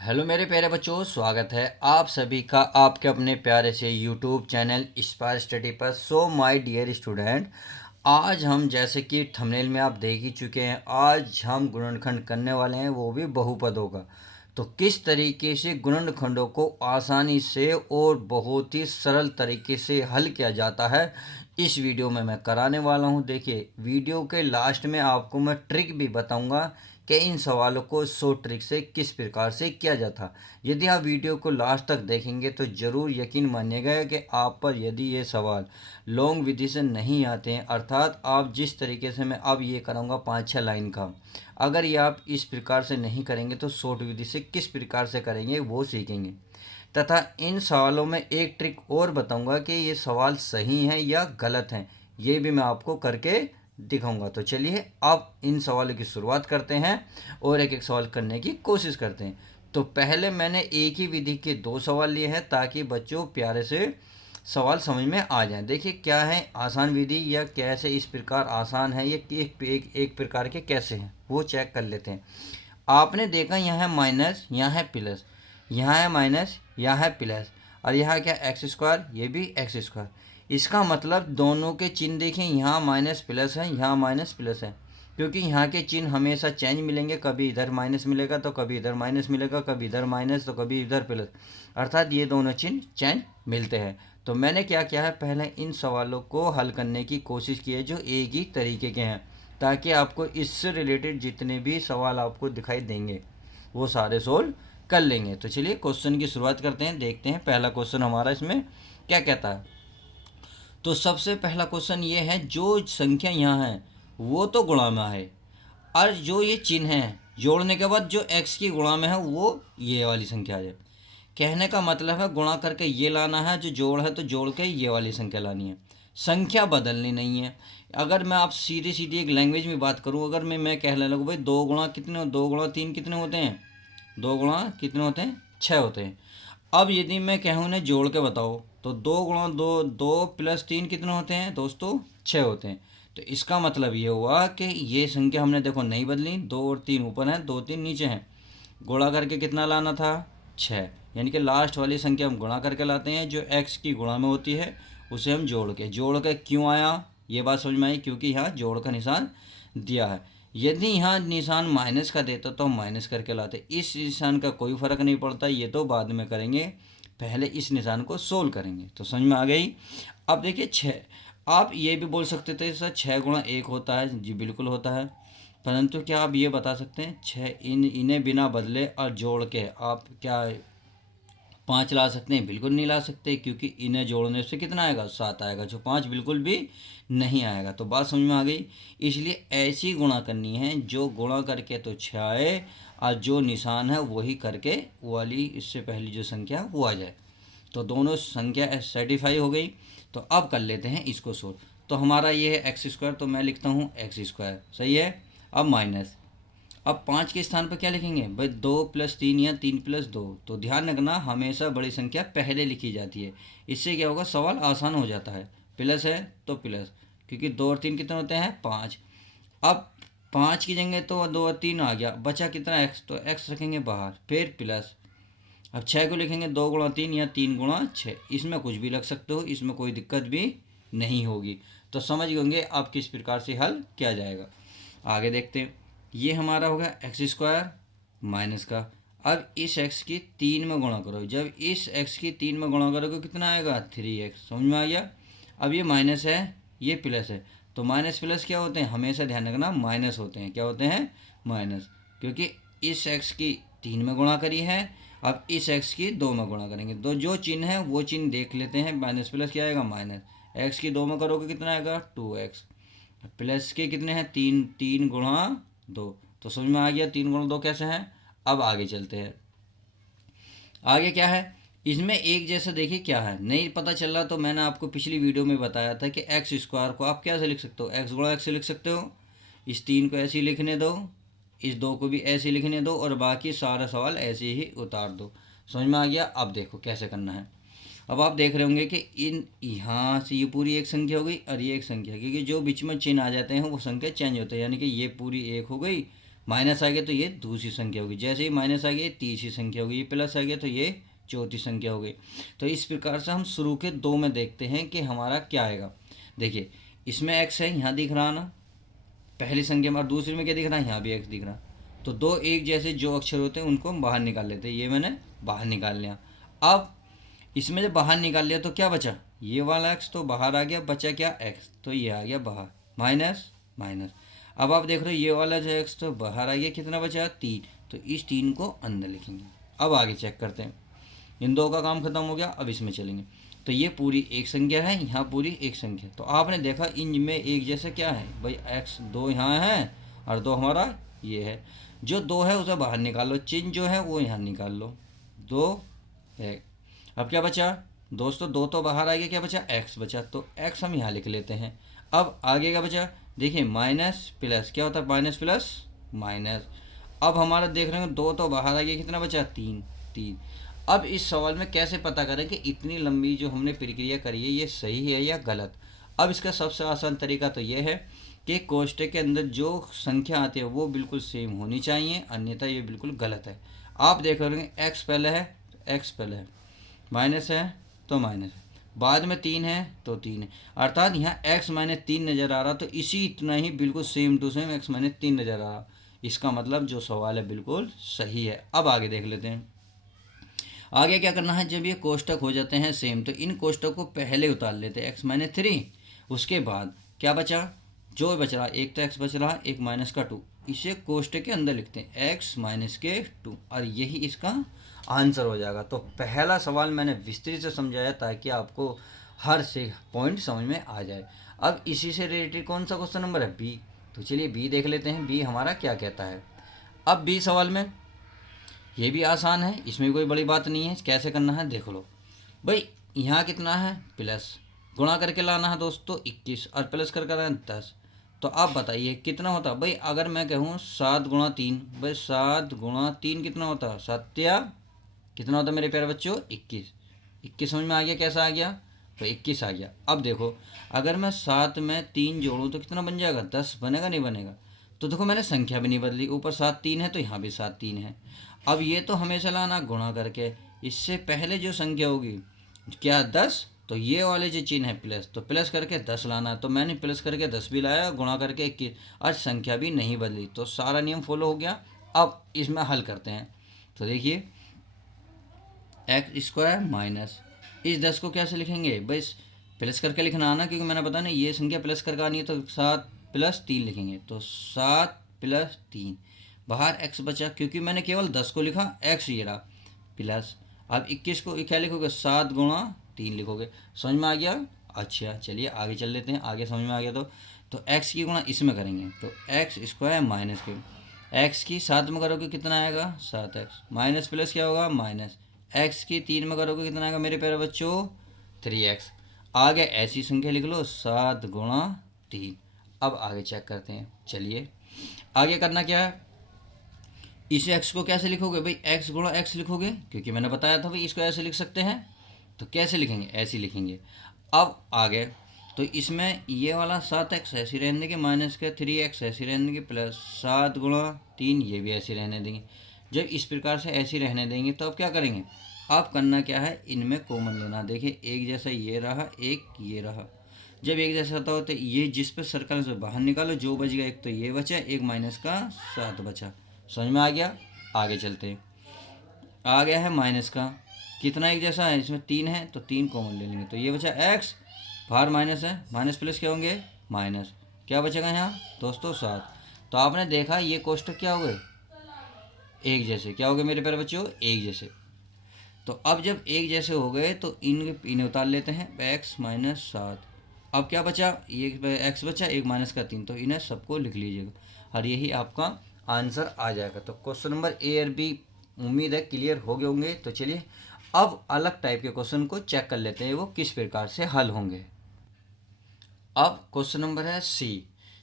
Hello मेरे प्यारे बच्चों, स्वागत है आप सभी का आपके अपने प्यारे से यूट्यूब चैनल इंस्पायर स्टडी पर। सो माय डियर स्टूडेंट, आज हम जैसे कि थंबनेल में आप देख ही चुके हैं, आज हम गुणनखंड करने वाले हैं, वो भी बहुपदों का। तो किस तरीके से गुणनखंडों को आसानी से और बहुत ही सरल तरीके से हल किया जाता है, इस वीडियो में मैं कराने वाला हूं। देखिए, वीडियो के लास्ट में आपको मैं ट्रिक भी बताऊंगा कि इन सवालों को सो ट्रिक से किस प्रकार से किया जाता। यदि आप वीडियो को लास्ट तक देखेंगे तो ज़रूर यकीन मानिएगा कि आप पर यदि ये सवाल लॉन्ग विधि से नहीं आते हैं, अर्थात आप जिस तरीके से मैं अब ये कराऊंगा 5-6 लाइन का, अगर ये आप इस प्रकार से नहीं करेंगे तो शॉर्ट विधि से किस प्रकार से करेंगे वो सीखेंगे। तथा इन सवालों में एक ट्रिक और बताऊंगा कि ये सवाल सही हैं या गलत हैं, ये भी मैं आपको करके दिखाऊंगा। तो चलिए अब इन सवालों की शुरुआत करते हैं और एक एक सवाल करने की कोशिश करते हैं। तो पहले मैंने एक ही विधि के 2 सवाल लिए हैं ताकि बच्चों प्यारे से सवाल समझ में आ जाए। देखिए क्या है आसान विधि या कैसे इस प्रकार आसान है, ये एक प्रकार के कैसे हैं वो चेक कर लेते हैं। आपने देखा यहाँ है माइनस, यहाँ है प्लस, यहाँ है माइनस, यहाँ है प्लस, और यहाँ क्या एक्स स्क्वायर, ये भी एक्स स्क्वायर। इसका मतलब दोनों के चिन्ह देखें, यहाँ माइनस प्लस है, यहाँ माइनस प्लस है, क्योंकि यहाँ के चिन्ह हमेशा चेंज मिलेंगे। कभी इधर माइनस मिलेगा तो कभी इधर माइनस मिलेगा, कभी इधर माइनस तो कभी इधर प्लस, अर्थात ये दोनों चिन्ह चेंज मिलते हैं। तो मैंने क्या किया है, पहले इन सवालों को हल करने की कोशिश की है जो एक ही तरीके के हैं, ताकि आपको इससे रिलेटेड जितने भी सवाल आपको दिखाई देंगे वो सारे सोल्व कर लेंगे। तो चलिए क्वेश्चन की शुरुआत करते हैं, देखते हैं पहला क्वेश्चन हमारा इसमें क्या कहता है। तो सबसे पहला क्वेश्चन ये है, जो संख्या यहाँ है वो तो गुणा में है, और जो ये चिन्ह है जोड़ने के बाद जो x की गुणा में है वो ये वाली संख्या आ जाए। कहने का मतलब है गुणा करके ये लाना है, जो जोड़ है तो जोड़ के ये वाली संख्या लानी है, संख्या बदलनी नहीं है। अगर मैं आप सीधी सीधी एक लैंग्वेज में बात करूँ, अगर मैं कहने लगूँ भाई 2 गुणा कितने, 2 गुणा 3 कितने होते हैं, 2 गुणा कितने होते हैं, 6 होते हैं। अब यदि मैं कहूँ ना जोड़ के बताओ, तो 2 गुणा 2, 2 प्लस 3 कितने होते हैं दोस्तों, 6 होते हैं। तो इसका मतलब ये हुआ कि ये संख्या हमने देखो नहीं बदली, 2 और 3 ऊपर हैं, 2 3 नीचे हैं, गुणा करके कितना लाना था, 6। यानी कि लास्ट वाली संख्या हम गुणा करके लाते हैं, जो x की गुणा में होती है उसे हम जोड़ के क्यों आया ये बात समझ में आई, क्योंकि यहाँ जोड़ का निशान दिया है। यदि यहाँ निशान माइनस का देता तो हम माइनस करके लाते, इस निशान का कोई फ़र्क नहीं पड़ता, ये तो बाद में करेंगे, पहले इस निशान को सोल्व करेंगे। तो समझ में आ गई। अब देखिए 6, आप ये भी बोल सकते थे सर 6 गुणा 1 होता है, जी बिल्कुल होता है, परंतु क्या आप ये बता सकते हैं 6 इन्हें बिना बदले और जोड़ के आप क्या 5 ला सकते हैं? बिल्कुल नहीं ला सकते, क्योंकि इन्हें जोड़ने से कितना आएगा, 7 आएगा, जो 5 बिल्कुल भी नहीं आएगा। तो बात समझ में आ गई। इसलिए ऐसी गुणा करनी है जो गुणा करके तो 6 आए और जो निशान है वही करके वो वाली इससे पहली जो संख्या वो आ जाए। तो दोनों संख्या सेटिफाई हो गई। तो अब कर लेते हैं इसको सोल्व। तो हमारा ये है एक्स स्क्वायर, तो मैं लिखता हूँ एक्स स्क्वायर, सही है। अब माइनस, अब 5 के स्थान पर क्या लिखेंगे भाई, 2 प्लस 3 या 3 प्लस 2। तो ध्यान रखना हमेशा बड़ी संख्या पहले लिखी जाती है, इससे क्या होगा सवाल आसान हो जाता है। प्लस है तो प्लस, क्योंकि 2 और 3 कितने होते हैं, 5। अब 5 की जगह तो 2 और 3 आ गया, बचा कितना एक्स, तो एक्स रखेंगे बाहर, फिर प्लस। अब 6 को लिखेंगे 2 गुणा 3 या 3 गुणा 6, इसमें कुछ भी लग सकते हो, इसमें कोई दिक्कत भी नहीं होगी। तो समझ गए होंगे अब किस प्रकार से हल किया जाएगा। आगे देखते हैं। ये हमारा होगा एक्स स्क्वायर माइनस का, अब इस एक्स की 3 में गुणा करो, जब इस एक्स की 3 में गुणा करोगे कितना आएगा, 3x। समझ में आ गया। अब ये माइनस है, ये प्लस है, तो माइनस प्लस क्या होते हैं, हमेशा ध्यान रखना माइनस होते हैं, क्या होते हैं, माइनस, क्योंकि इस एक्स की 3 में गुणा करी है, अब इस एक्स की 2 में गुणा करेंगे, तो जो चिन्ह है वो चिन्ह देख लेते हैं। माइनस प्लस क्या आएगा, माइनस, एक्स की 2 में करोगे कितना आएगा, 2x, प्लस के कितने हैं, 3, 3 गुणा 2। तो समझ में आ गया 3 गुणा 2 कैसे हैं। अब आगे चलते हैं। आगे क्या है, इसमें एक जैसा देखिए क्या है, नहीं पता चल रहा तो मैंने आपको पिछली वीडियो में बताया था कि एक्स स्क्वायर को आप कैसे लिख सकते हो, एक्स गुणा एक्स से लिख सकते हो, इस 3 को ऐसे ही लिखने दो, इस 2 को भी ऐसे ही लिखने दो, और बाकी सारा सवाल ऐसे ही उतार दो। समझ में आ गया। अब देखो कैसे करना है। अब आप देख रहे होंगे कि इन यहाँ से ये पूरी एक संख्या हो गई और ये एक संख्या, क्योंकि जो बीच में चिन्ह आ जाते हैं वो संख्या चेंज होते हैं, यानी कि ये पूरी 1 हो गई माइनस आ गया तो ये दूसरी संख्या होगी, जैसे ही माइनस आ गया ये तीसरी संख्या होगी, ये प्लस आ गया तो ये चौथी संख्या हो गई। तो इस प्रकार से हम शुरू के दो में देखते हैं कि हमारा क्या आएगा। देखिए इसमें एक्स है, यहाँ दिख रहा ना पहली संख्या में, और दूसरी में क्या दिख रहा है, यहाँ भी एक्स दिख रहा। तो दो एक जैसे जो अक्षर होते हैं उनको हम बाहर निकाल लेते हैं, ये मैंने बाहर निकाल लिया। अब इसमें जब बाहर निकाल लिया तो क्या बचा, ये वाला एक्स तो बाहर आ गया, बचा क्या एक्स, तो ये आ गया बाहर, माइनस माइनस। अब आप देख रहे हो ये वाला जो एक्स तो बाहर आ गया, कितना बचा 3, तो इस 3 को अंदर लिखेंगे। अब आगे चेक करते हैं, इन दो का काम खत्म हो गया, अब इसमें चलेंगे। तो ये पूरी एक संख्या है, यहाँ पूरी एक संख्या। तो आपने देखा इन में एक जैसे क्या है भाई, एक्स दो यहाँ है और दो हमारा ये है। जो दो है उसे बाहर निकाल लो, चिन्ह जो है वो यहाँ निकाल लो, दो है। अब क्या बचा दोस्तों, दो तो बाहर आ गया, क्या बचा एक्स बचा, तो एक्स हम यहाँ लिख लेते हैं। अब आगे का बचा, देखिए माइनस प्लस, क्या होता है माइनस प्लस माइनस। अब हमारा देख रहे हैं दो तो बाहर आ गया, कितना बचा 3 3। अब इस सवाल में कैसे पता करें कि इतनी लंबी जो हमने प्रक्रिया करी है ये सही है या गलत। अब इसका सबसे आसान तरीका तो ये है कि कोष्टक के अंदर जो संख्या आती है वो बिल्कुल सेम होनी चाहिए, अन्यथा ये बिल्कुल गलत है। आप देख रहे हैं एक्स पहले है, एक्स पहले है, माइनस है तो माइनस है, बाद में 3 है तो 3 है, अर्थात यहाँ एक्स माइनस 3 नज़र आ रहा, तो इसी इतना ही बिल्कुल same to same X minus 3 नज़र आ रहा। इसका मतलब जो सवाल है बिल्कुल सही है। अब आगे देख लेते हैं, आगे क्या करना है, जब ये कोष्टक हो जाते हैं सेम तो इन कोष्टक को पहले उतार लेते हैं, एक्स माइनस 3। उसके बाद क्या बचा, जो बच रहा एक तो एक्स बच रहा, एक माइनस का 2, इसे कोष्टक के अंदर लिखते हैं एक्स माइनस के 2, और यही इसका आंसर हो जाएगा। तो पहला सवाल मैंने विस्तृत से समझाया ताकि आपको हर से पॉइंट समझ में आ जाए। अब इसी से रिलेटेड कौन सा क्वेश्चन नंबर है, बी। तो चलिए बी देख लेते हैं, बी हमारा क्या कहता है। अब बी सवाल में ये भी आसान है, इसमें कोई बड़ी बात नहीं है, कैसे करना है देख लो। भाई यहाँ कितना है प्लस, गुणा करके लाना है दोस्तों 21, और प्लस करके लाना है 10। तो आप बताइए कितना होता, भाई अगर मैं कहूँ 7 गुणा 3, भाई 7 गुणा 3 कितना होता, सत्या कितना होता मेरे प्यारे बच्चों 21। 21 समझ में आ गया कैसा आ गया, तो 21 आ गया। अब देखो अगर मैं 7 में 3 जोड़ूँ तो कितना बन जाएगा, 10 बनेगा नहीं बनेगा। तो देखो मैंने संख्या भी नहीं बदली, ऊपर 7 3 है तो यहाँ भी 7 3 है। अब ये तो हमेशा लाना गुणा करके, इससे पहले जो संख्या होगी क्या 10, तो ये वाले जो चिन्ह है प्लस, तो प्लस करके 10 लाना। तो मैंने प्लस करके 10 भी लाया, गुणा करके 21, और संख्या भी नहीं बदली, तो सारा नियम फॉलो हो गया। अब इसमें हल करते हैं, तो देखिए एक्स स्क्वायर माइनस इस 10 को कैसे लिखेंगे, बस प्लस करके लिखना आना, क्योंकि मैंने पता नहीं ये संख्या प्लस करके आनी है, तो 7 प्लस 3 लिखेंगे, तो 7 प्लस 3, बाहर x बचा, क्योंकि मैंने केवल 10 को लिखा, x ये रहा प्लस। अब 21 को क्या लिखोगे, 7 गुणा 3 लिखोगे। समझ में आ गया, अच्छा चलिए आगे चल लेते हैं, आगे समझ में आ गया तो x की गुणा इसमें करेंगे, तो एक्स स्क्वायर माइनस के एक्स की 7 में करोगे कितना आएगा 7x, माइनस प्लस क्या होगा माइनस, एक्स की 3 में करोगे कितना आएगा मेरे प्यारे बच्चों 3x। आगे ऐसी संख्या लिख लो 7 गुणा 3। अब आगे चेक करते हैं, चलिए आगे करना क्या है, इस x को कैसे लिखोगे, भाई x गुणा x लिखोगे, क्योंकि मैंने बताया था भाई इसको ऐसे लिख सकते हैं, तो कैसे लिखेंगे ऐसे ही लिखेंगे। अब आगे तो इसमें ये वाला 7x ऐसे रहने देंगे, माइनस का 3x ऐसे रहने देंगे, प्लस 7 गुणा 3 ये भी ऐसे रहने देंगे। जब इस प्रकार से ऐसे रहने देंगे तो अब क्या करेंगे, अब करना क्या है, इनमें कॉमन लेना। देखिए एक जैसा ये रहा, एक ये रहा, जब एक जैसा होता हो तो ये जिस पर सर्कल से बाहर निकालो, जो बच गया एक तो ये बचा, एक माइनस का 7 बचा। समझ में आ गया, आगे चलते हैं। आ गया है माइनस का, कितना एक जैसा है, इसमें 3 है तो 3 कॉमन ले लेंगे, तो ये बचा x, बाहर माइनस है, माइनस प्लस क्या होंगे माइनस, क्या बचेगा यहाँ दोस्तों 7। तो आपने देखा ये कोष्टक क्या हो गए एक जैसे, क्या हो गए मेरे प्यारे बच्चों एक जैसे। तो अब जब एक जैसे हो गए तो इन्हें उतार लेते हैं, x माइनस 7। अब क्या बचा, ये x बचा, एक माइनस का 3, तो इन्हें सबको लिख लीजिएगा और यही आपका आंसर आ जाएगा। तो क्वेश्चन नंबर ए और बी उम्मीद है क्लियर हो गए होंगे। तो चलिए अब अलग टाइप के क्वेश्चन को चेक कर लेते हैं वो किस प्रकार से हल होंगे। अब क्वेश्चन नंबर है सी।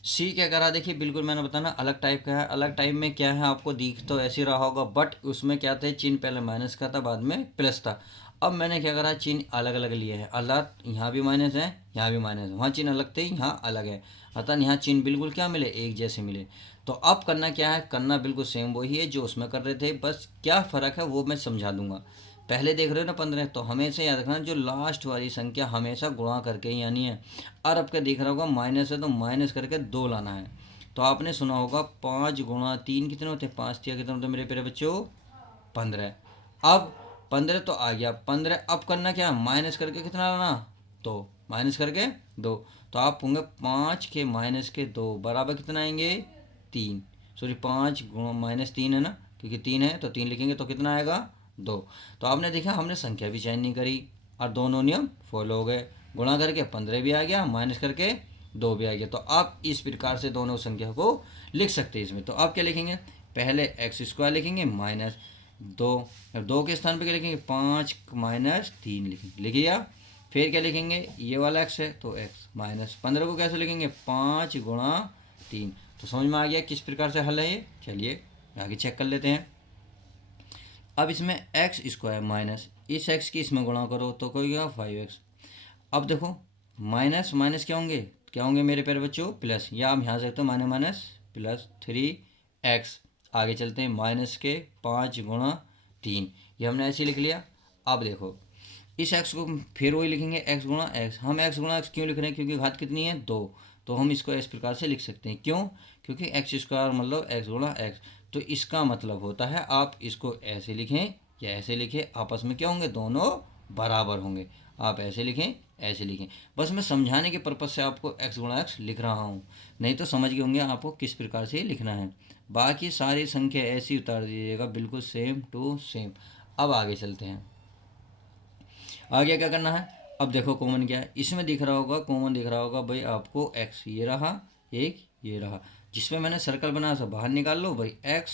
सी क्या करा, देखिए बिल्कुल मैंने बताना अलग टाइप का है। अलग टाइप में क्या है, आपको दिख तो ऐसे रहा होगा, बट उसमें क्या था, चिन्ह पहले माइनस का था, बाद में प्लस था। अब मैंने क्या करा, चिन्ह अलग अलग लिए हैं। अर्थात यहाँ भी माइनस है, यहाँ भी माइनस है, वहाँ चिन्ह अलग थे, यहाँ अलग है। अर्थात यहाँ चिन्ह बिल्कुल क्या मिले, एक जैसे मिले। तो अब करना क्या है, करना बिल्कुल सेम वही है जो उसमें कर रहे थे, बस क्या फ़र्क है वो मैं समझा दूंगा। पहले देख रहे हो ना 15, तो हमेशा याद रखना जो लास्ट वाली संख्या हमेशा गुणा करके ही आनी है। और अब क्या देख रहा होगा, माइनस है तो माइनस करके 2 लाना है। तो आपने सुना होगा 5 गुणा 3 कितने होते हैं, 5 कितने होते हैं मेरे प्यारे बच्चों, 15। अब 15 तो आ गया 15, अब करना क्या, माइनस करके कितना लाना, 2, माइनस करके 2। तो आप होंगे 5 के -2 बराबर कितना आएंगे, 3। सॉरी 5 - 3 है ना, क्योंकि 3 है तो 3 लिखेंगे तो कितना आएगा, 2। तो आपने देखा हमने संख्या भी चेंज नहीं करी और दोनों नियम फॉलो हो गए। गुणा करके 15 भी आ गया, माइनस करके 2 भी आ गया। तो आप इस प्रकार से दोनों संख्या को लिख सकते हैं इसमें। तो आप क्या लिखेंगे, पहले x² लिखेंगे माइनस 2, अब 2 के स्थान पे क्या लिखेंगे, 5 - 3 लिखेंगे, लिख लिया। फिर क्या लिखेंगे, ये वाला x है तो x माइनस 15 को कैसे लिखेंगे, 5 × 3। तो समझ में आ गया किस प्रकार से हल है ये। चलिए आगे चेक कर लेते हैं। अब इसमें x² माइनस इस x की इसमें गुणा करो तो कोई 5x। अब देखो माइनस माइनस क्या होंगे मेरे प्यारे बच्चों, प्लस, या आप यहाँ से सकते हो माइनस माइनस +3x। आगे चलते हैं, -5 × 3, ये हमने ऐसे ही लिख लिया। अब देखो इस x को फिर वही लिखेंगे x×x। हम x×x क्यों लिख रहे हैं, क्योंकि घात कितनी है, 2। तो हम इसको इस प्रकार से लिख सकते हैं, क्यों, क्योंकि x² मतलब x×x। तो इसका मतलब होता है आप इसको ऐसे लिखें या ऐसे लिखें, आपस में क्या होंगे, दोनों बराबर होंगे। आप ऐसे लिखें, ऐसे लिखें, बस मैं समझाने के पर्पज़ से आपको x×x लिख रहा हूँ, नहीं तो समझ गए होंगे आपको किस प्रकार से लिखना है। बाकी सारी संख्या ऐसी उतार दीजिएगा, बिल्कुल सेम टू सेम। अब आगे चलते हैं, आगे क्या करना है। अब देखो कॉमन क्या है, इसमें दिख रहा होगा, कॉमन दिख रहा होगा भाई आपको x, ये रहा एक, ये रहा, जिसमें मैंने सर्कल बनाया था बाहर निकाल लो भाई। x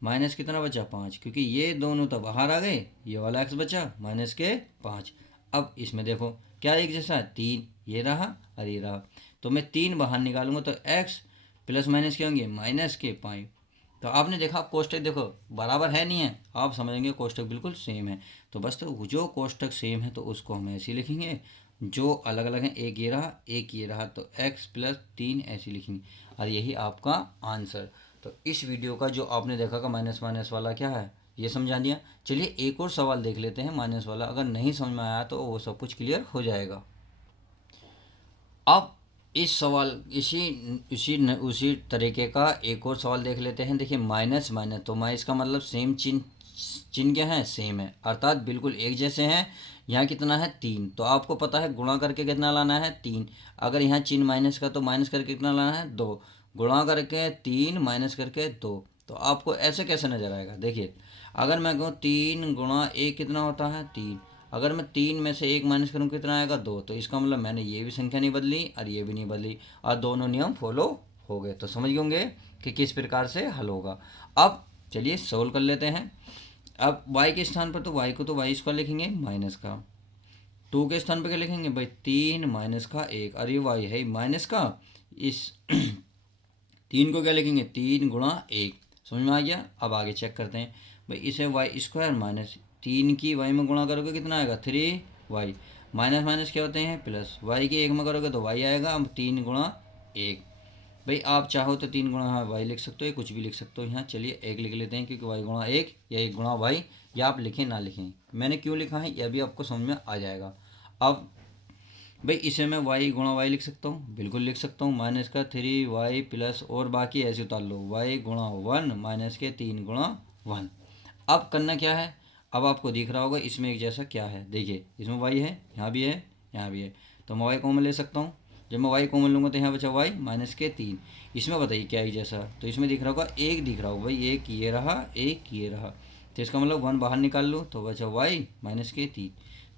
माइनस कितना बचा, 5, क्योंकि ये दोनों तो बाहर आ गए, ये वाला x बचा -5। अब इसमें देखो क्या एक जैसा है, 3, ये रहा और ये रहा। तो मैं 3 बाहर निकालूंगा तो x प्लस माइनस क्या होंगे, -5। तो आपने देखा कोष्टक देखो बराबर है नहीं है, आप समझेंगे कोष्टक बिल्कुल सेम है। तो बस तो जो कोष्टक सेम है तो उसको हम ऐसे ही लिखेंगे, जो अलग अलग हैं एक ये रहा एक ये रहा, तो x+3 ऐसे लिखेंगे और यही आपका आंसर। तो इस वीडियो का जो आपने देखा का माइनस माइनस वाला क्या है ये समझा दिया। चलिए एक और सवाल देख लेते हैं माइनस वाला, अगर नहीं समझ में आया तो वो सब कुछ क्लियर हो जाएगा। अब इस सवाल उसी तरीके का एक और सवाल देख लेते हैं। देखिए माइनस माइनस तो माइनस का मतलब सेम चिन्ह, चिन्ह क्या है, सेम है, अर्थात बिल्कुल एक जैसे हैं। यहाँ कितना है, 3, तो आपको पता है गुणा करके कितना लाना है, 3। अगर यहाँ चिन्ह माइनस का तो माइनस करके कितना लाना है, 2। गुणा करके 3 माइनस करके 2। तो आपको ऐसे कैसे नज़र आएगा, देखिए अगर मैं कहूँ 3 × 1 कितना होता है, 3। अगर मैं 3 में से 1 माइनस करूँ कितना आएगा, 2। तो इसका मतलब मैंने ये भी संख्या नहीं बदली और ये भी नहीं बदली और दोनों नियम फॉलो हो गए। तो समझ गए होंगे कि किस प्रकार से हल होगा। अब चलिए सोल्व कर लेते हैं। अब y के स्थान पर तो y को तो y² लिखेंगे माइनस का, 2 के स्थान पर क्या लिखेंगे भाई, 3 माइनस का 1, अरे y है माइनस का, इस 3 को क्या लिखेंगे, 3 × 1। समझ में आ गया। अब आगे चेक करते हैं भाई, इसे y² माइनस 3 की y में गुणा करोगे कितना आएगा, 3y। माइनस माइनस क्या होते हैं, प्लस, y की 1 में करोगे तो y आएगा। अब 3 × 1 भाई, आप चाहो तो 3 × y लिख सकते हो या कुछ भी लिख सकते हो यहाँ। चलिए 1 लिख लेते हैं, क्योंकि y×1 या 1×y, या आप लिखें ना लिखें, मैंने क्यों लिखा है यह भी आपको समझ में आ जाएगा। अब भाई इसे मैं y×y लिख सकता हूँ, बिल्कुल लिख सकता हूँ, माइनस का 3y प्लस, और बाकी ऐसे उतार लो, y×1 माइनस के 3×1। अब करना क्या है, अब आपको दिख रहा होगा इसमें एक जैसा क्या है, देखिए इसमें y है, यहाँ भी है, यहाँ भी है, तो मैं y कॉमन ले सकता हूँ। जब मैं y कॉमन लूँगा तो यहाँ बचा y -3। इसमें बताइए क्या है जैसा, तो इसमें दिख रहा होगा एक, दिख रहा होगा भाई, एक ये रहा एक ये रहा, तो इसका मतलब 1 बाहर निकाल लो तो बचा y -3।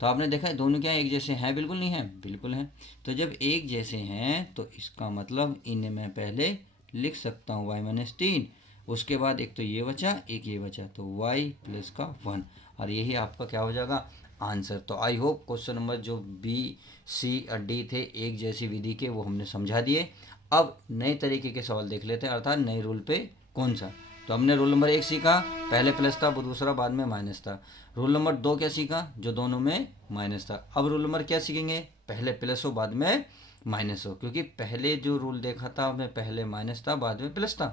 तो आपने देखा है दोनों क्या एक जैसे हैं, बिल्कुल नहीं है, बिल्कुल हैं। तो जब एक जैसे हैं तो इसका मतलब इन्हें मैं पहले लिख सकता हूँ y-3, उसके बाद एक तो ये बचा एक ये बचा, तो y+1, और यही आपका क्या हो जाएगा, आंसर। तो आई होप क्वेश्चन नंबर जो बी सी और डी थे एक जैसी विधि के वो हमने समझा दिए। अब नए तरीके के सवाल देख लेते हैं, अर्थात नए रूल पे कौन सा। तो हमने रूल नंबर 1 सीखा, पहले प्लस था वो दूसरा बाद में माइनस था। रूल नंबर 2 क्या सीखा, जो दोनों में माइनस था। अब रूल नंबर क्या सीखेंगे, पहले प्लस हो बाद में माइनस हो, क्योंकि पहले जो रूल देखा था हमें पहले माइनस था बाद में प्लस था।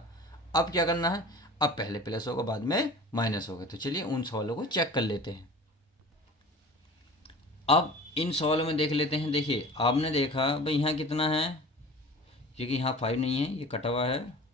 अब क्या करना है, अब पहले प्लस होगा बाद में माइनस होगा। तो चलिए उन सवालों को चेक कर लेते हैं। अब इन सवालों में देख लेते हैं। देखिए आपने देखा भाई यहाँ कितना है, क्योंकि यहाँ 5 नहीं है, ये कटा हुआ है।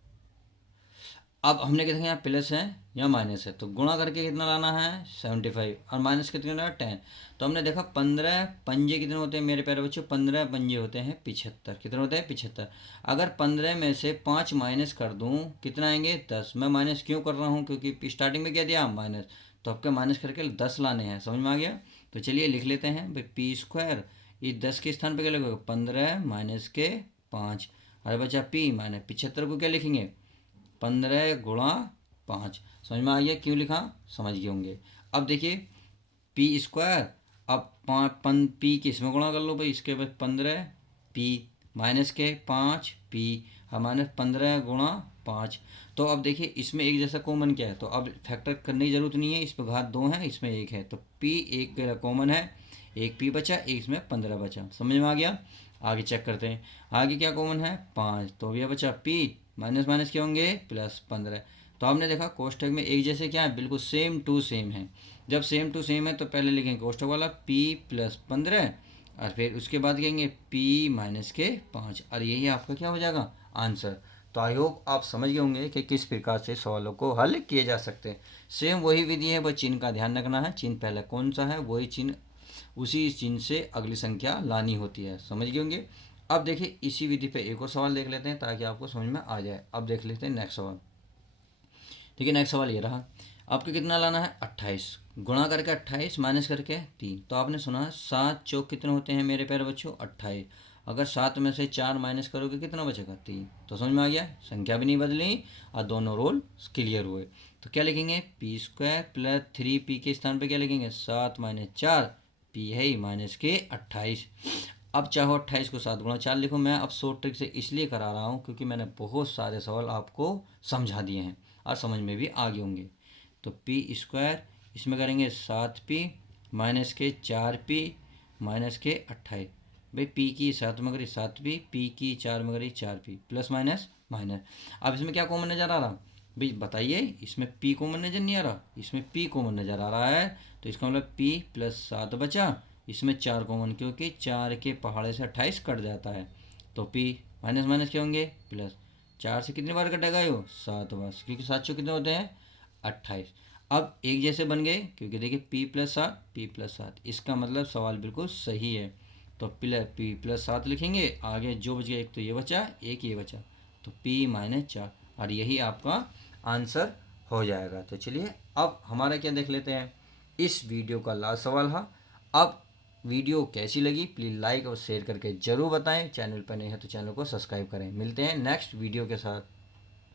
अब हमने क्या देखा, यहाँ प्लस है या माइनस है, तो गुणा करके कितना लाना है 75, और माइनस कितना लाना 10। तो हमने देखा 15 पंजे कितने होते हैं मेरे प्यारे बच्चों, 15 पंजे होते हैं 75। कितने होते हैं 75। अगर 15 में से 5 माइनस कर दूँ कितना आएंगे 10। मैं माइनस क्यों कर रहा हूँ, क्योंकि स्टार्टिंग में क्या दिया माइनस, तो आपके माइनस करके 10 लाने हैं। समझ में आ गया। तो चलिए लिख लेते हैं भाई पी स्क्वायर, ये 10 के स्थान पर क्या लगेगा 15 माइनस के 5। अरे बच्चा पी माइनस 75 को क्या लिखेंगे 15 गुणा 5। समझ में आ गया क्यों लिखा, समझ गए होंगे। अब देखिए पी स्क्वायर, अब पी किस में गुणा कर लो भाई, इसके बाद 15 पी माइनस के 5 पी, माइनस 15 गुणा 5। तो अब देखिए इसमें एक जैसा कॉमन क्या है, तो अब फैक्टर करने की जरूरत नहीं है, इस पर घात 2 है इसमें 1 है, तो पी एक कॉमन है, एक पी बचा, एक इसमें 15 बचा। समझ में आ गया। आगे चेक करते हैं, आगे क्या कॉमन है 5, तो भैया बचा पी माइनस माइनस क्या होंगे प्लस 15। तो आपने देखा कोष्ठक में एक जैसे क्या है, बिल्कुल सेम टू सेम है। जब सेम टू सेम है तो पहले लिखेंगे कोष्ठक वाला p प्लस 15, और फिर उसके बाद कहेंगे p माइनस के 5, और यही आपका क्या हो जाएगा आंसर। तो आई होप आप समझ गए होंगे कि किस प्रकार से सवालों को हल किए जा सकते हैं। सेम वही विधि है, बस चिन्ह का ध्यान रखना है, चिन्ह पहले कौन सा है वही चिन्ह, उसी चिन्ह से अगली संख्या लानी होती है। समझ गए होंगे। अब देखिए इसी विधि पे एक और सवाल देख लेते हैं ताकि आपको समझ में आ जाए। अब देख लेते हैं नेक्स्ट सवाल। देखिए नेक्स्ट सवाल ये रहा, आपको कितना लाना है 28, गुणा करके 28 माइनस करके 3। तो आपने सुना 7 चौक कितने होते हैं मेरे प्यारे बच्चों 28। अगर 7 में से 4 माइनस करोगे कितना बचेगा 3। तो समझ में आ गया, संख्या भी नहीं बदली और दोनों रोल क्लियर हुए। तो क्या लिखेंगे पी स्क्वायर प्लस 3p के स्थान पर क्या लिखेंगे 7 माइनस 4 पी है माइनस के 28। अब चाहो 28 को 7 गुणा 4 लिखो। मैं अब शॉर्ट ट्रिक से इसलिए करा रहा हूँ क्योंकि मैंने बहुत सारे सवाल आपको समझा दिए हैं और समझ में भी आ गए होंगे। तो पी स्क्वायर इसमें करेंगे 7p माइनस के 4p माइनस के 28। भाई पी की 7 में करी 7p, पी की 4 में करी 4p, प्लस माइनस माइनस। अब इसमें क्या कॉमन नज़र आ रहा भाई बताइए, इसमें p कॉमन नज़र नहीं आ रहा, इसमें p कॉमन नज़र आ रहा है। तो इसका मतलब p प्लस 7 बचा, इसमें 4 कॉमन, क्योंकि 4 के पहाड़े से 28 कट जाता है। तो p माइनस माइनस क्या होंगे प्लस, 4 से कितनी बार कटेगा ये 7 बार, क्योंकि 7 कितने होते हैं 28। अब एक जैसे बन गए क्योंकि देखिए p प्लस 7 p प्लस 7, इसका मतलब सवाल बिल्कुल सही है। तो p प्लस 7 लिखेंगे, आगे जो बच गया एक तो ये बचा एक ये बचा, तो p माइनस 4, और यही आपका आंसर हो जाएगा। तो चलिए अब हमारा क्या देख लेते हैं, इस वीडियो का लास्ट सवाल है। अब वीडियो कैसी लगी प्लीज़ लाइक और शेयर करके ज़रूर बताएं। चैनल पर नए हैं तो चैनल को सब्सक्राइब करें। मिलते हैं नेक्स्ट वीडियो के साथ।